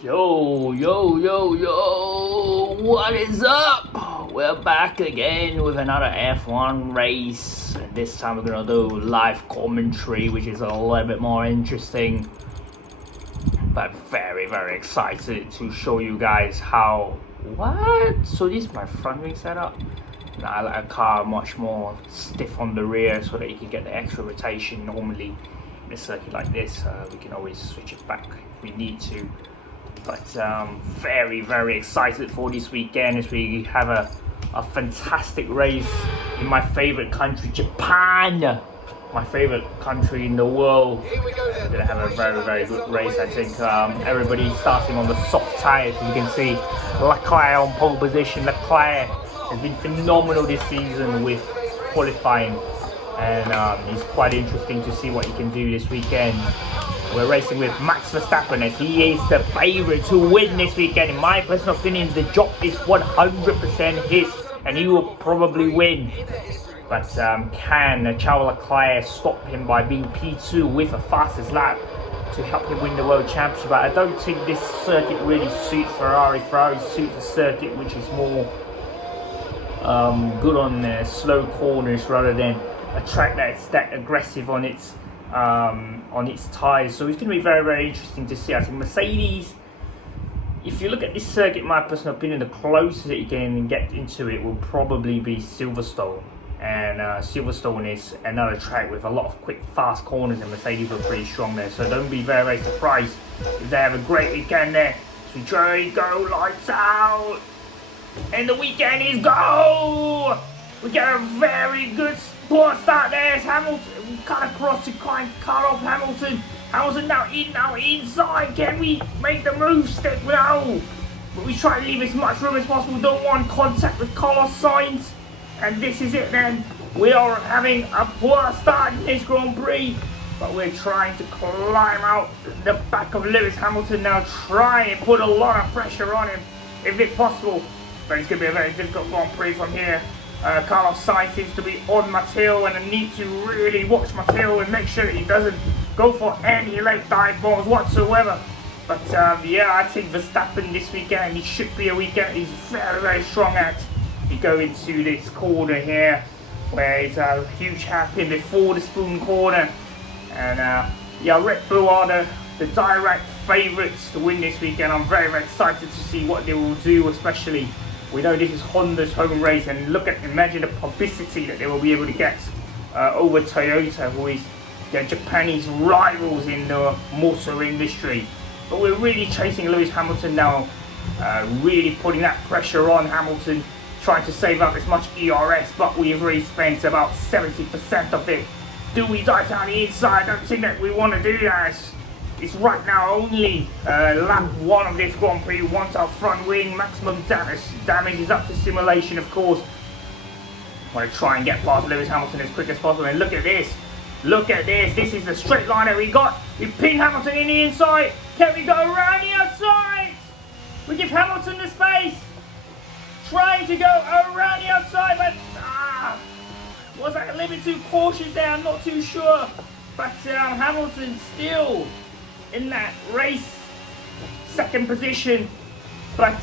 Yo, yo, yo, yo, what is up? We're back again with another F1 race. And this time we're gonna do live commentary, which is a little bit more interesting. But very excited to show you guys how. What? So this is my front wing setup. Now I like a car much more stiff on the rear so that you can get the extra rotation. Normally in a circuit like this, we can always switch it back if we need to. But very excited for this weekend as we have a fantastic race in my favorite country, Japan. My favorite country in the world. We're gonna have a very good race. I think everybody starting on the soft tyres. As you can see, Leclerc on pole position. Leclerc has been phenomenal this season with qualifying, and it's quite interesting to see what he can do this weekend. We're racing with Max Verstappen as he is the favourite to win this weekend. In my personal opinion, the job is 100% his and he will probably win. But can Charles Leclerc stop him by being P2 with a fastest lap to help him win the World Championship? But I don't think this circuit really suits Ferrari. Ferrari suits a circuit which is more good on slow corners rather than a track that's that aggressive on its tyres. So it's going to be very interesting to see. I think Mercedes, if you look at this circuit, in my personal opinion, the closest that you can get into it will probably be Silverstone. And Silverstone is another track with a lot of quick, fast corners, and Mercedes are pretty strong there. So don't be very surprised if they have a great weekend there. So try go lights out, and the weekend is go. We get a very good start there. It's Hamilton cut across to cut off Hamilton. Hamilton now inside. Can we make the move stick? No. But we try to leave as much room as possible. Don't want contact with Carlos Sainz. And this is it then. We are having a poor start in this Grand Prix. But we're trying to climb out the back of Lewis Hamilton now. Try and put a lot of pressure on him if it's possible. But it's going to be a very difficult Grand Prix from here. Carlos Sainz seems to be on Mateo, and I need to really watch Mateo and make sure that he doesn't go for any late dive balls whatsoever. But yeah, I think Verstappen this weekend, he should be a weekend he's very strong at. You go into this corner here where it's a huge hairpin before the spoon corner, and yeah, Red Bull are the direct favourites to win this weekend. I'm very excited to see what they will do, especially we know this is Honda's home race, and imagine the publicity that they will be able to get over Toyota, who is their Japanese rivals in the motor industry. But we're really chasing Lewis Hamilton now, really putting that pressure on Hamilton, trying to save up as much ERS, but we've already spent about 70% of it. Do we dive down the inside? I don't think that we want to do that. It's right now only lap 1 of this Grand Prix. We want our front wing, maximum damage is up to simulation, of course. I want to try and get past Lewis Hamilton as quick as possible. And look at this, this is the straight line that we got. We pin Hamilton in the inside. Can we go around the outside? We give Hamilton the space. Trying to go around the outside, but was I a little bit too cautious there? I'm not too sure. But Hamilton still in that race, second position. But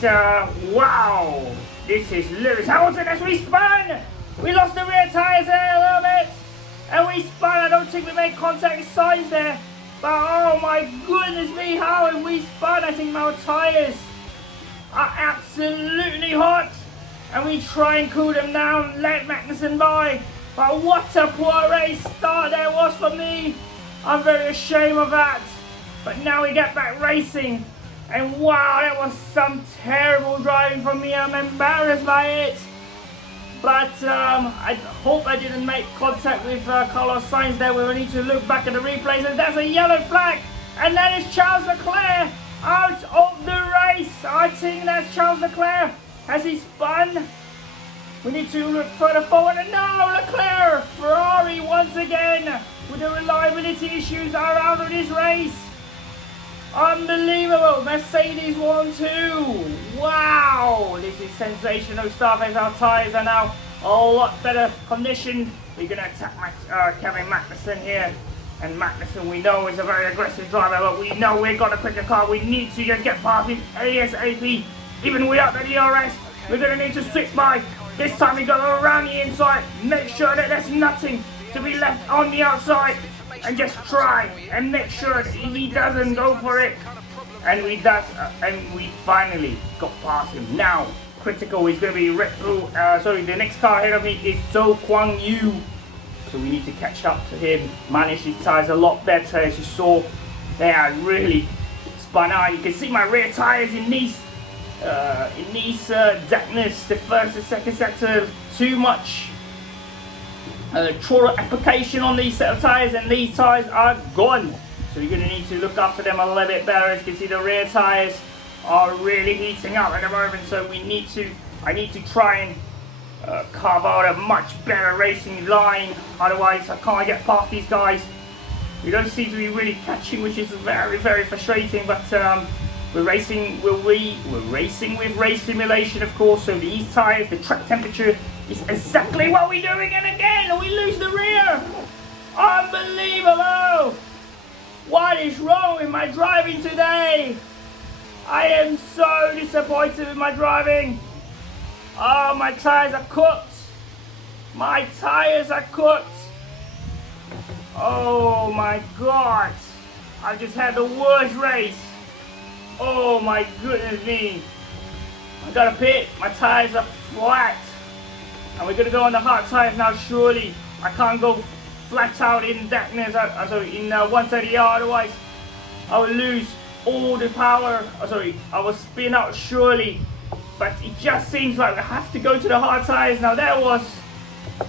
wow, this is Lewis Hamilton as we spun. We lost the rear tyres there a little bit, and we spun. I don't think we made contact with Sainz there, but oh my goodness me, how have we spun? I think our tyres are absolutely hot, and we try and cool them down, let Magnussen by. But what a poor race start there was for me. I'm very ashamed of that. But now we get back racing, and wow, that was some terrible driving from me. I'm embarrassed by it. But I hope I didn't make contact with Carlos Sainz there. We will need to look back at the replays, and there's a yellow flag, and that is Charles Leclerc out of the race. I think that's Charles Leclerc. Has he spun? We need to look further forward, and no, Leclerc! Ferrari once again with the reliability issues are out of this race. Unbelievable. Mercedes 1-2. Wow, this is sensational stuff as our tyres are now a lot better conditioned. We're going to attack Kevin Magnussen here. And Magnussen, we know, is a very aggressive driver, but we know we've got a quicker car. We need to just get past him ASAP. Even without the DRS, we're going to need to stick by. This time we go around the inside, make sure that there's nothing to be left on the outside, and just try and make sure that he doesn't go for it. And we finally got past him. Now, critical is going to be the next car ahead of me is Zhou Guan Yu. So we need to catch up to him, manage his tyres a lot better. As you saw, they are really spun out. You can see my rear tyres in these darkness, the first and second sector, too much throttle application on these set of tyres, and these tyres are gone. So you're going to need to look after them a little bit better. As you can see, the rear tyres are really heating up at the moment. So I need to try and carve out a much better racing line, otherwise I can't get past these guys. We don't seem to be really catching, which is very, very frustrating, but we're racing with race simulation, of course, so these tyres, the track temperature is exactly what we're doing, and again we lose the rear. Unbelievable! What is wrong with my driving today? I am so disappointed with my driving. Oh, my tyres are cooked. My tyres are cooked. Oh my God. I've just had the worst race. Oh my goodness me. I got a pit. My tyres are flat. And we're going to go on the hard tyres now, surely. I can't go flat out in darkness, in 130R, otherwise I will lose all the power. I will spin out surely. But it just seems like we have to go to the hard tyres now.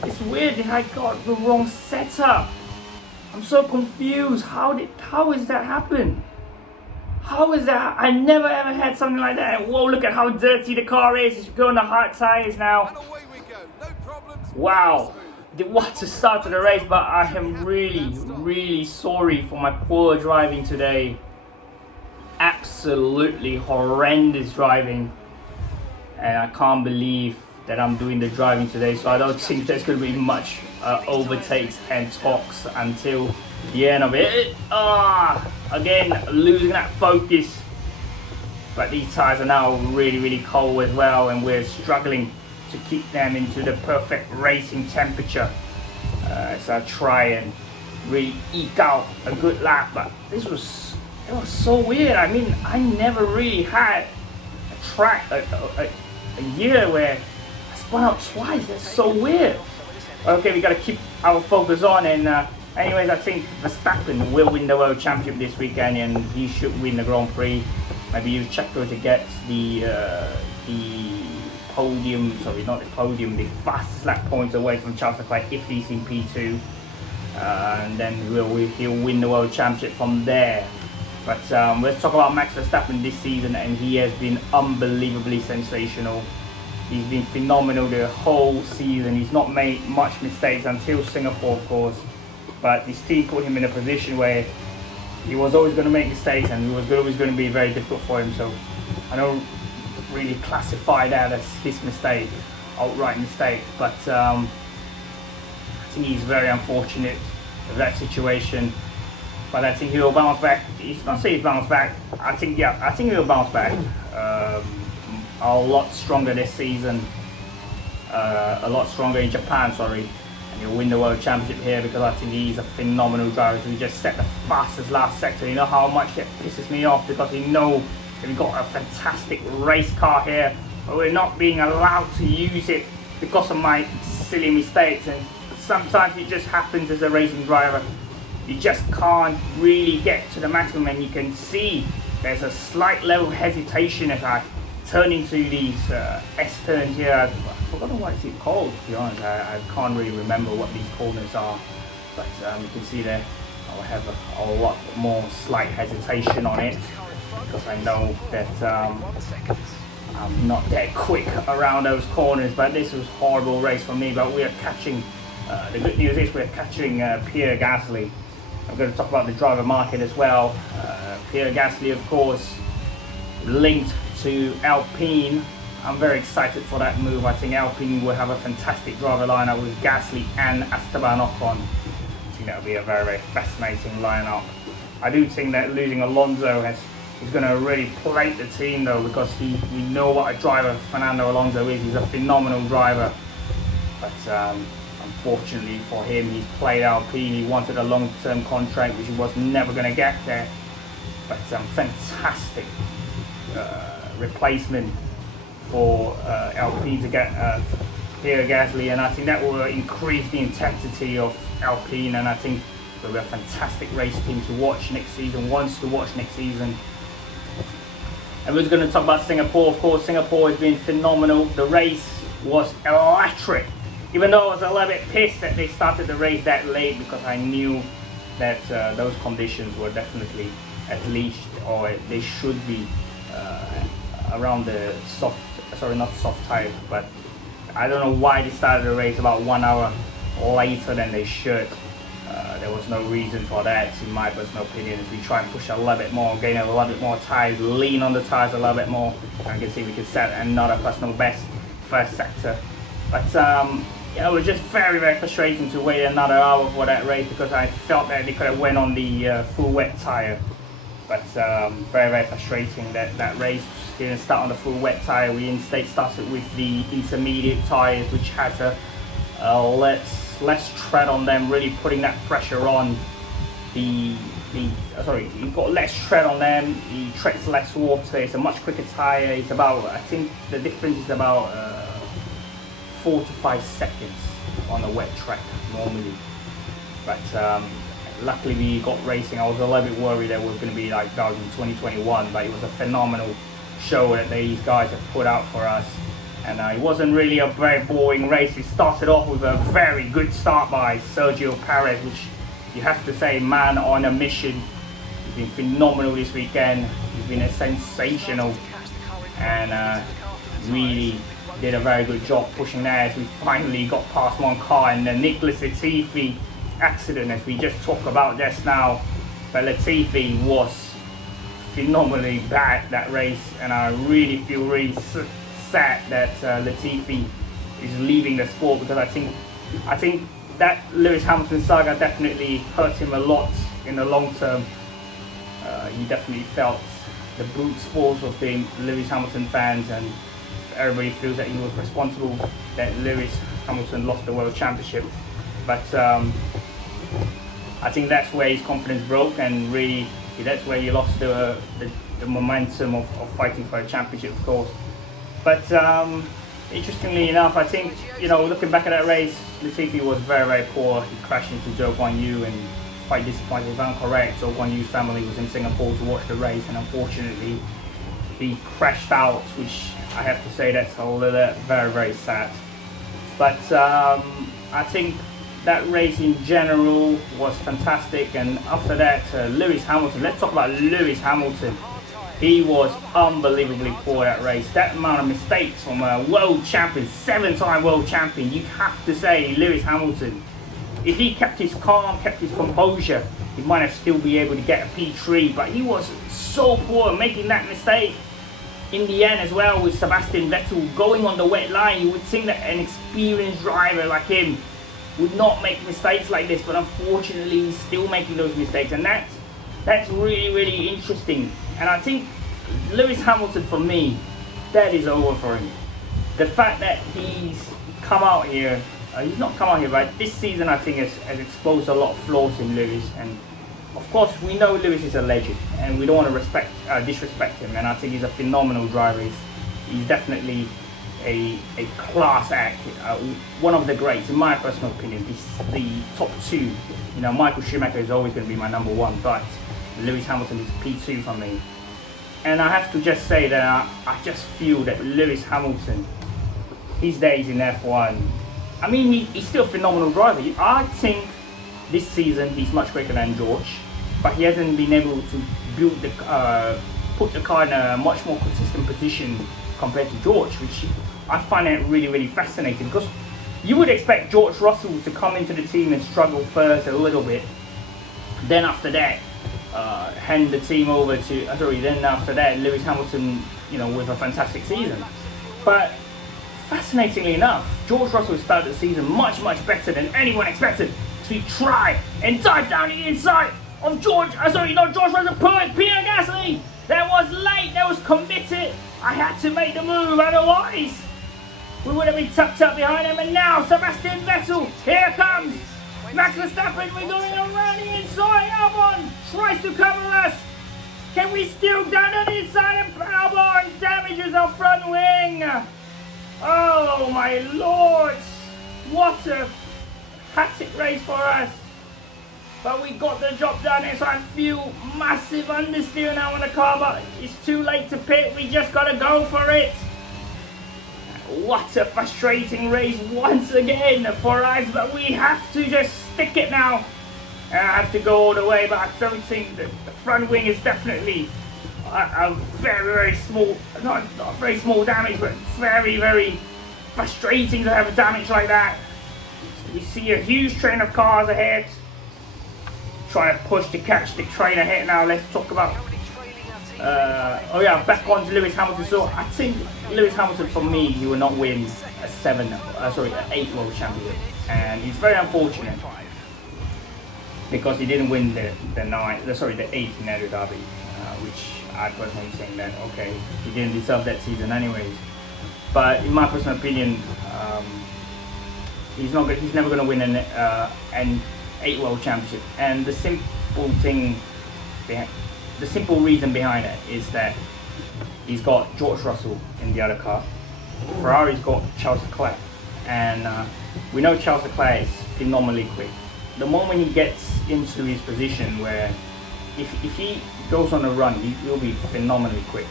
It's weird that I got the wrong setup. I'm so confused. How is that happen? How is that? I never ever had something like that. Whoa, look at how dirty the car is. It's going on the hard tyres now. And away we go. No problems. Wow. What a start to the race, but I am really, really sorry for my poor driving today. Absolutely horrendous driving. And I can't believe that I'm doing the driving today, so I don't think there's going to be much overtakes and talks until the end of it. Again, losing that focus. But these tyres are now really, really cold as well, and we're struggling to keep them into the perfect racing temperature. So I try and really eke out a good lap, but it was so weird. I mean, I never really had a track, a year where I spun out twice. That's so weird. Okay, we got to keep our focus on, and anyways, I think Verstappen will win the World Championship this weekend, and he should win the Grand Prix. Maybe use Checo to get the podium, sorry, not the podium, the fastest lap points away from Charles Leclerc if he's in P2, and then he'll win the World Championship from there. But let's talk about Max Verstappen this season, and he has been unbelievably sensational. He's been phenomenal the whole season. He's not made much mistakes until Singapore, of course, but his team put him in a position where he was always going to make mistakes, and it was always going to be very difficult for him. So I don't really classify that as his mistake, outright mistake, but I think he's very unfortunate with that situation. But I think he'll bounce back. He's not saying he'll bounce back. I think he'll bounce back. A lot stronger this season. A lot stronger in Japan, sorry. And he'll win the World Championship here, because I think he's a phenomenal driver. So he just set the fastest last sector. You know how much that pisses me off, because we know that we've got a fantastic race car here, but we're not being allowed to use it because of my silly mistakes. And sometimes it just happens as a racing driver. You just can't really get to the maximum, and you can see there's a slight level of hesitation as I turn into these S-turns here. I've forgotten what it's called, to be honest. I can't really remember what these corners are, but you can see there I'll have a lot more slight hesitation on it, because I know that I'm not that quick around those corners. But this was a horrible race for me, but we are catching, the good news is we're catching Pierre Gasly. I'm going to talk about the driver market as well. Pierre Gasly, of course, linked to Alpine. I'm very excited for that move. I think Alpine will have a fantastic driver lineup with Gasly and Esteban Ocon. I think think that'll be a very, very fascinating lineup. I do think that losing Alonso is going to really plate the team though, because we know what a driver Fernando Alonso is. He's a phenomenal driver, but unfortunately for him, he's played Alpine. He wanted a long-term contract, which he was never going to get there. But fantastic replacement for Alpine to get Pierre Gasly, and I think that will increase the intensity of Alpine, and I think it'll be a fantastic race team to watch next season, And we're going to talk about Singapore. Of course, Singapore has been phenomenal. The race was electric, even though I was a little bit pissed that they started the race that late, because I knew that those conditions were definitely at least, or they should be around the not soft tyre, but I don't know why they started the race about 1 hour later than they should. There was no reason for that, in my personal opinion. If we try and push a little bit more, gain a little bit more tyres, lean on the tyres a little bit more, I can see we could set another personal best first sector. But it was just very, very frustrating to wait another hour for that race, because I felt that they could have went on the full wet tyre. But very, very frustrating that that race didn't start on the full wet tyre. We instead started with the intermediate tyres, which has a less tread on them, really putting that pressure on you've got less tread on them, he treads less water, it's a much quicker tyre. It's about, I think the difference is about 4 to 5 seconds on a wet track normally. But luckily we got racing. I was a little bit worried that it was going to be like that in 2021, but it was a phenomenal show that these guys have put out for us. And it wasn't really a very boring race. It started off with a very good start by Sergio Perez, which you have to say, man on a mission. He's been phenomenal this weekend. He's been sensational, and really did a very good job pushing that as we finally got past one car. And the Nicholas Latifi accident, as we just talked about just now, but Latifi was phenomenally bad that race, and I really feel really sad that Latifi is leaving the sport, because I think that Lewis Hamilton saga definitely hurt him a lot in the long term. He definitely felt the brute force of the Lewis Hamilton fans, and everybody feels that he was responsible that Lewis Hamilton lost the World Championship. But I think that's where his confidence broke, and really that's where he lost the momentum of fighting for a championship, of course. But interestingly enough, I think, looking back at that race, Latifi was very, very poor. He crashed into Zhou Guanyu, and quite disappointed. If I'm correct, Zhou Guanyu's family was in Singapore to watch the race, and unfortunately he crashed out, which I have to say that's a little very, very sad. But I think that race in general was fantastic. And after that, Lewis Hamilton. Let's talk about Lewis Hamilton. He was unbelievably poor that race. That amount of mistakes from a world champion, 7-time world champion. You have to say, Lewis Hamilton, if he kept his calm, kept his composure, he might have still be able to get a P3. But he was so poor, making that mistake in the end as well, with Sebastian Vettel going on the wet line. You would think that an experienced driver like him would not make mistakes like this, but unfortunately he's still making those mistakes, and that's really, really interesting. And I think Lewis Hamilton, for me, that is over for him. The fact that he's come out here, he's not come out here, but this season I think has exposed a lot of flaws in Lewis. And of course we know Lewis is a legend, and we don't want to disrespect him, and I think he's a phenomenal driver. He's definitely a class act, one of the greats in my personal opinion. The top two, Michael Schumacher is always going to be my number one, but Lewis Hamilton is P2 for me. And I have to just say that I just feel that Lewis Hamilton, his days in F1, I mean, he's still a phenomenal driver. I think this season he's much quicker than George, but he hasn't been able to put the car in a much more consistent position compared to George, which I find it really, really fascinating, because you would expect George Russell to come into the team and struggle first a little bit, then after that hand the team over to then after that Lewis Hamilton, with a fantastic season. But fascinatingly enough, George Russell started the season much, much better than anyone expected. to try and dive down the inside of George Russell, Pierre Gasly. That was late, that was committed. I had to make the move, otherwise we would have been tucked up behind him. And now Sebastian Vettel, here comes Max Verstappen. We're going around the inside. Albon tries to cover us. Can we still down on the inside? And Albon damages our front wing. Oh my lord, what a hectic race for us. But we got the job done, and so I feel massive understeer now on the car, but it's too late to pit. We just gotta go for it. What a frustrating race once again for us, but we have to just stick it now. And I have to go all the way, but I don't think that the front wing is definitely a very small, not very small damage, but very frustrating to have a damage like that. We see a huge train of cars ahead. Try to push to catch the train ahead now. Let's talk about back on to Lewis Hamilton. So I think Lewis Hamilton, for me, he will not win an 8 world championship, and it's very unfortunate because he didn't win the 8th in Abu Dhabi, which I personally think that okay, he didn't deserve that season anyways. But in my personal opinion, he's never going to win an 8 world championship, and the simple reason behind it is that he's got George Russell in the other car. Ferrari's got Charles Leclerc, and we know Charles Leclerc is phenomenally quick. The moment he gets into his position where if he goes on a run, he will be phenomenally quick.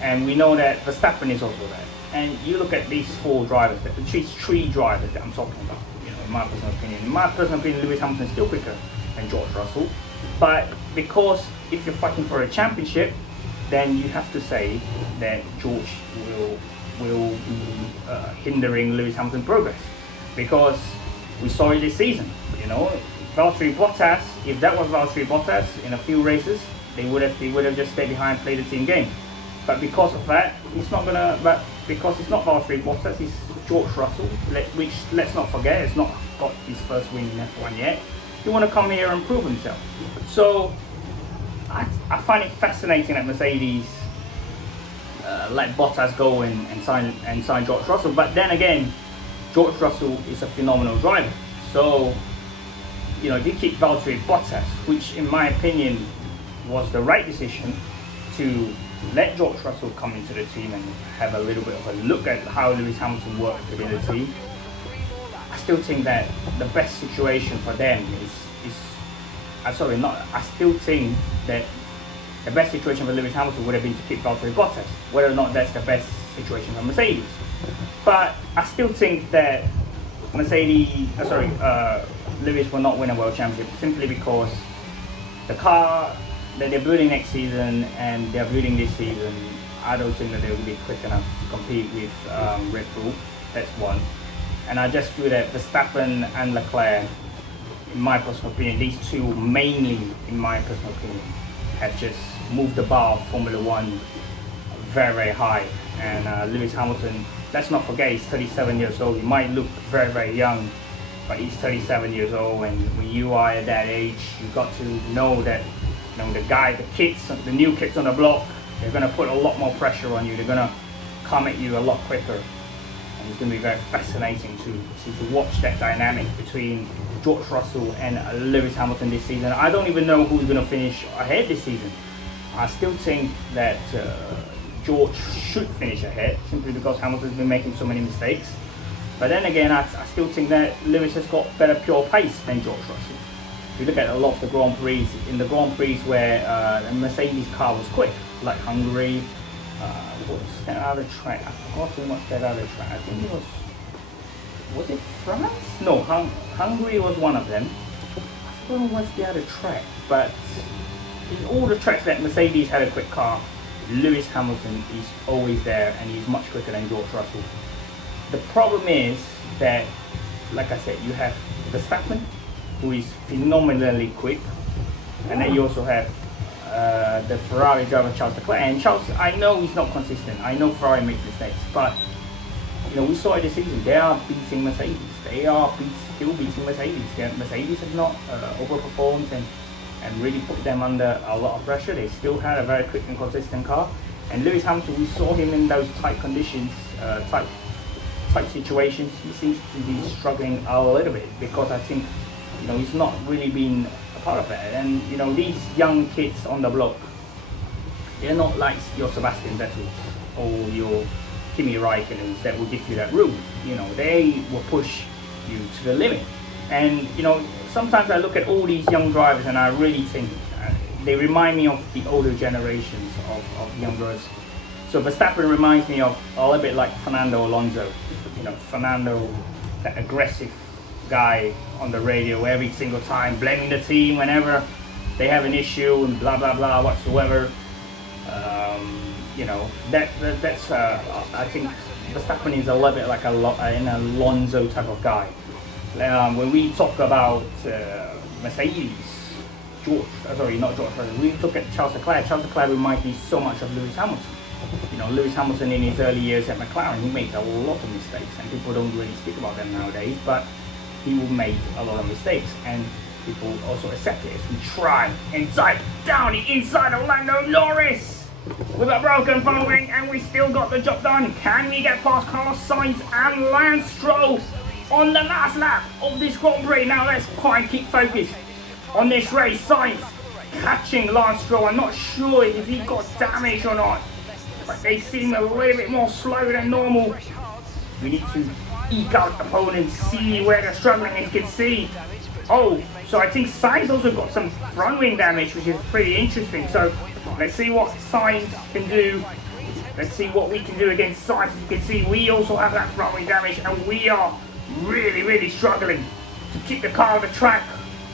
And we know that Verstappen is also there. And you look at these 4 drivers, these 3 drivers that I'm talking about, in my personal opinion, Lewis Hamilton is still quicker than George Russell. But because if you're fighting for a championship, then you have to say that George will be hindering Lewis Hamilton's progress, because we saw it this season. Valtteri Bottas. If that was Valtteri Bottas in a few races, they would have just stayed behind, played the team game. But because of that, because it's not Valtteri Bottas, it's George Russell, which let's not forget, has not got his first win in F1 yet. He want to come here and prove himself. So I find it fascinating that Mercedes let Bottas go and sign George Russell. But then again, George Russell is a phenomenal driver. So if you keep Valtteri Bottas, which in my opinion was the right decision, to let George Russell come into the team and have a little bit of a look at how Lewis Hamilton works within the team, I still think that the best situation for them I still think that the best situation for Lewis Hamilton would have been to keep Valtteri Bottas, whether or not that's the best situation for Mercedes. But I still think that Lewis will not win a world championship, simply because the car that they're building next season and they're building this season, I don't think that they will be quick enough to compete with Red Bull. That's one. And I just feel that Verstappen and Leclerc, in my personal opinion, these two mainly, in my personal opinion, have just moved the bar of Formula One very high. And Lewis Hamilton, let's not forget, he's 37 years old. He might look very young, but he's 37 years old, and when you are at that age, you've got to know that the new kids on the block, they're going to put a lot more pressure on you. They're going to come at you a lot quicker. And it's going to be very fascinating to watch that dynamic between George Russell and Lewis Hamilton this season. I don't even know who's going to finish ahead this season. I still think that George should finish ahead, simply because Hamilton's been making so many mistakes. But then again, I still think that Lewis has got better pure pace than George Russell. If you look at a lot of the Grand Prix, where the Mercedes car was quick, like Hungary, what was that other track? I forgot too much that other track. I think was it France? No, Hungary was one of them. I forgot what's the other track, but in all the tracks that Mercedes had a quick car, Lewis Hamilton is always there, and he's much quicker than George Russell. The problem is that, like I said, you have Verstappen, who is phenomenally quick, and then you also have the Ferrari driver Charles Leclerc. And Charles, I know he's not consistent. I know Ferrari makes mistakes, but we saw it this season. They are beating Mercedes. They are still beating Mercedes. Mercedes have not overperformed and really put them under a lot of pressure. They still had a very quick and consistent car. And Lewis Hamilton, we saw him in those tight conditions, tight situations. He seems to be struggling a little bit because I think, he's not really been a part of it. And these young kids on the block, they're not like your Sebastian Vettel or your Kimi Raikkonen that will give you that room. They will push you to the limit. And sometimes I look at all these young drivers and I really think they remind me of the older generations of young drivers. So Verstappen reminds me of a little bit like Fernando Alonso. Fernando, that aggressive guy on the radio every single time, blaming the team whenever they have an issue and blah blah blah whatsoever. That's I think Verstappen is a little bit like an Alonso type of guy. When we talk about Mercedes, not George Russell, we look at Charles Leclerc. Charles Leclerc reminds me so much of Lewis Hamilton. Lewis Hamilton in his early years at McLaren, he made a lot of mistakes, and people don't really speak about them nowadays, but he made a lot of mistakes, and people also accept it as we try and dive down the inside of Lando Norris with a broken front wing, and we still got the job done. Can we get past Carlos Sainz and Lance Stroll on the last lap of this Grand Prix? Now let's quite keep focused on this race. Sainz catching Lance Stroll. I'm not sure if he got damaged or not, but they seem a little bit more slow than normal. We need to eke out opponents, see where they're struggling, as you can see. Oh, so I think Sainz also got some front wing damage, which is pretty interesting. So let's see what Sainz can do. Let's see what we can do against Sainz. As you can see, we also have that front wing damage, and we are really struggling to keep the car on the track,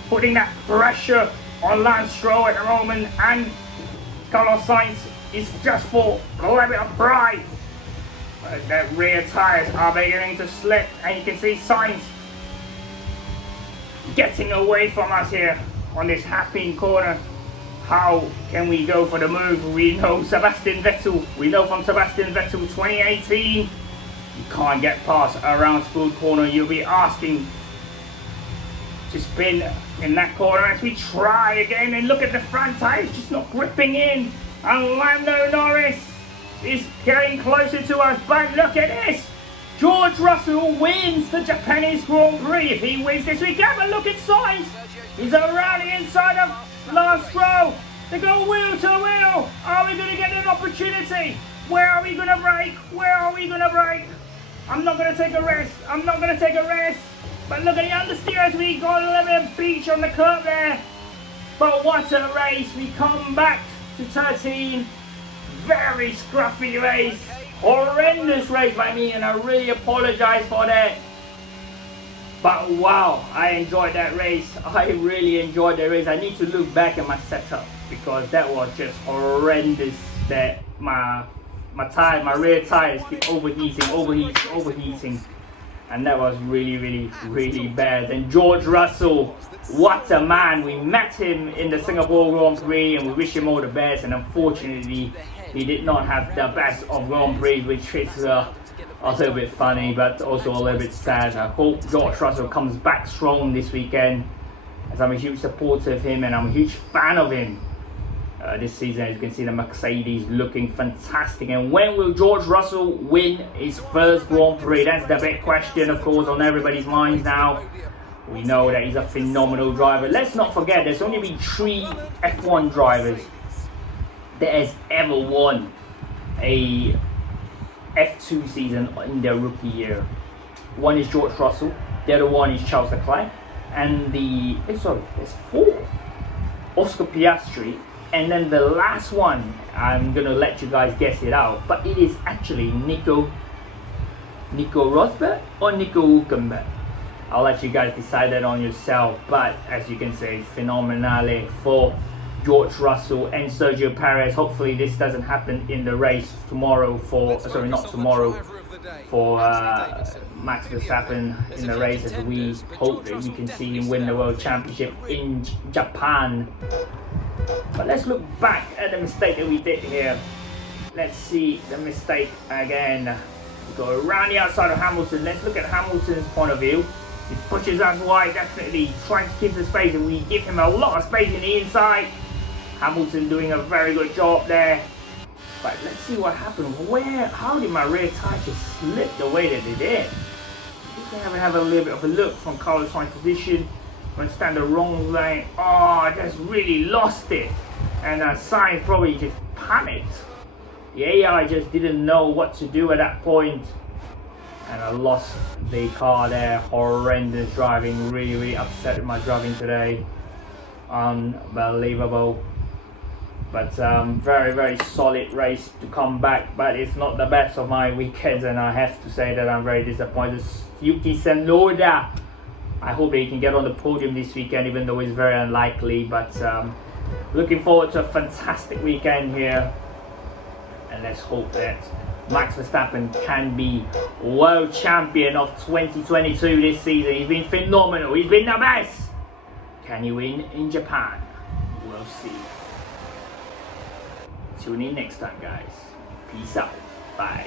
putting that pressure on Lance Stroll at the moment, and Carlos Sainz is just for a little bit of pride. The rear tyres are beginning to slip, and you can see Sainz getting away from us here on this hairpin corner. How can we go for the move? We know Sebastian Vettel. We know from Sebastian Vettel 2018, you can't get past a round spool corner. You'll be asking to spin in that corner as we try again, and look at the front tyres just not gripping in. And Lando Norris is getting closer to us, but look at this. George Russell wins the Japanese Grand Prix. If he wins this weekend, but look at Sainz. He's around the inside of Lance Stroll. They go wheel to wheel. Are we going to get an opportunity? Where are we going to brake? Where are we going to brake? I'm not going to take a rest. I'm not going to take a rest. But look at the understeer as we got a little bit of beach on the curb there. But what a race. We come back to 13. Very scruffy race. Horrendous race by me, and I really apologize for that. But wow, I enjoyed that race. I really enjoyed the race. I need to look back at my setup because that was just horrendous. That my rear tires keep overheating. And that was really bad. And George Russell, what a man. We met him in the Singapore Grand Prix and we wish him all the best. And unfortunately, he did not have the best of Grand Prix, which is a little bit funny, but also a little bit sad. I hope George Russell comes back strong this weekend, as I'm a huge supporter of him and I'm a huge fan of him. This season, as you can see, the Mercedes looking fantastic. And when will George Russell win his first Grand Prix? That's the big question, of course, on everybody's minds now. We know that he's a phenomenal driver. Let's not forget, there's only been 3 F1 drivers that has ever won a F2 season in their rookie year. One is George Russell, the other one is Charles Leclerc, and there's 4. Oscar Piastri. And then the last one, I'm gonna let you guys guess it out, but it is actually Nico Rosberg or Nico Hülkenberg. I'll let you guys decide that on yourself. But as you can see, phenomenally for George Russell and Sergio Perez. Hopefully this doesn't happen in the race tomorrow for Max Verstappen in the race, as we hope that we can see him win the World Championship in Japan. But let's look back at the mistake that we did here. Let's see the mistake again. We go around the outside of Hamilton. Let's look at Hamilton's point of view. He pushes us wide, definitely trying to keep the space, and we give him a lot of space in the inside. Hamilton doing a very good job there. But let's see what happened. How did my rear tire just slip the way that it did? Just have a little bit of a look from Carlos Sainz's position. Went stand the wrong lane. Oh, I just really lost it. And Sainz probably just panicked. The AI just didn't know what to do at that point. And I lost the car there. Horrendous driving. Really, really upset with my driving today. Unbelievable. But very, very solid race to come back. But it's not the best of my weekends. And I have to say that I'm very disappointed. Yuki Tsunoda. I hope that he can get on the podium this weekend, even though it's very unlikely. But looking forward to a fantastic weekend here. And let's hope that Max Verstappen can be world champion of 2022 this season. He's been phenomenal. He's been the best. Can he win in Japan? We'll see. Tune in next time, guys. Peace out. Bye.